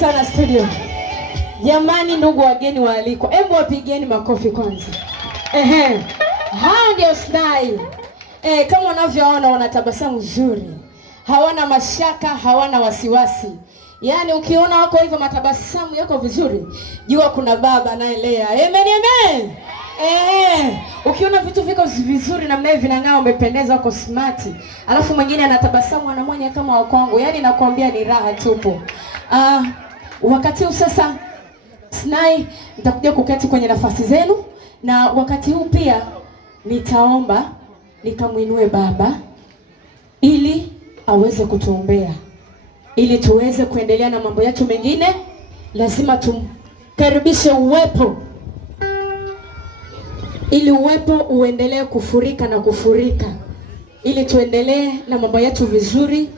sana studio. Jamani, ndugu wageni waalikwa, hebu wapigeni makofi kwanza. Hao ndio Snai. Kama unavyoona wanatabasamu nzuri. Hawana mashaka, hawana wasiwasi. Yaani ukiona wako hivyo matabasamu yako vizuri, jua kuna baba anayelea. Amen, amen. Ukiona vitu viko vizuri namna hivi vinang'aa, umependeza, uko smart. Alafu mwingine anatabasamu anamwanya kama wa kwangu. Yaani nakwambia ni raha tupo. Wakati huu sasa Snai nitakuja kuketi kwenye nafasi zenu, na wakati huu pia nitaomba nikamuinue baba ili aweze kutuombea, ili tuweze kuendelea na mambo yetu mengine. Lazima tumkaribishe uwepo, ili uwepo uendelee kufurika na kufurika, ili tuendelee na mambo yetu vizuri.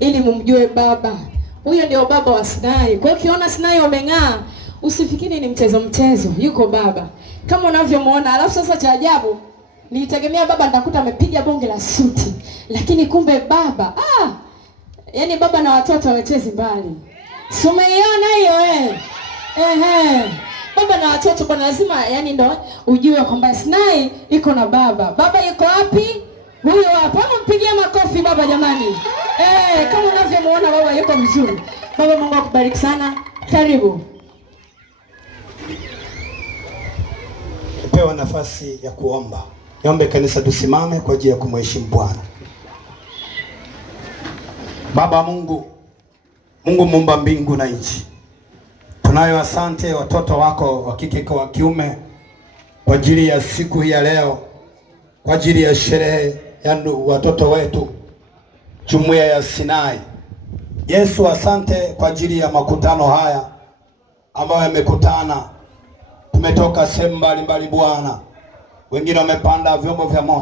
Ili mumjue baba. Huyo ndio baba wa Snai. Kwa hiyo ukiona Snai wameng'aa, usifikiri ni mchezo. Yuko baba kama unavyomuona. Alafu sasa cha ajabu, nilitegemea baba nitakuta amepiga bonge la suti, lakini kumbe baba yaani baba na watoto hawachezi mbali. Si umeiona hiyo Baba na watoto bwana, lazima yani ndo ujue kwamba Snai iko na baba. Baba yuko wapi? Huyo hapa. Mpigie makofi baba jamani. Kama unavyomuona baba yuko mzuri. Baba, Mungu akubariki sana. Karibu. Pewa nafasi ya kuomba. Niombe kanisa tusimame kwa ajili ya kumheshimu Bwana. Baba Mungu muumba mbingu na nchi, tunayo asante watoto wako wa kike kwa kiume kwa ajili ya siku hii ya leo, kwa ajili ya sherehe ya watoto wetu jumuiya ya Sinai. Yesu, asante kwa ajili ya makutano haya ambayo yamekutana. Tumetoka sehemu mbalimbali Bwana, wengine wamepanda vyombo vya moto.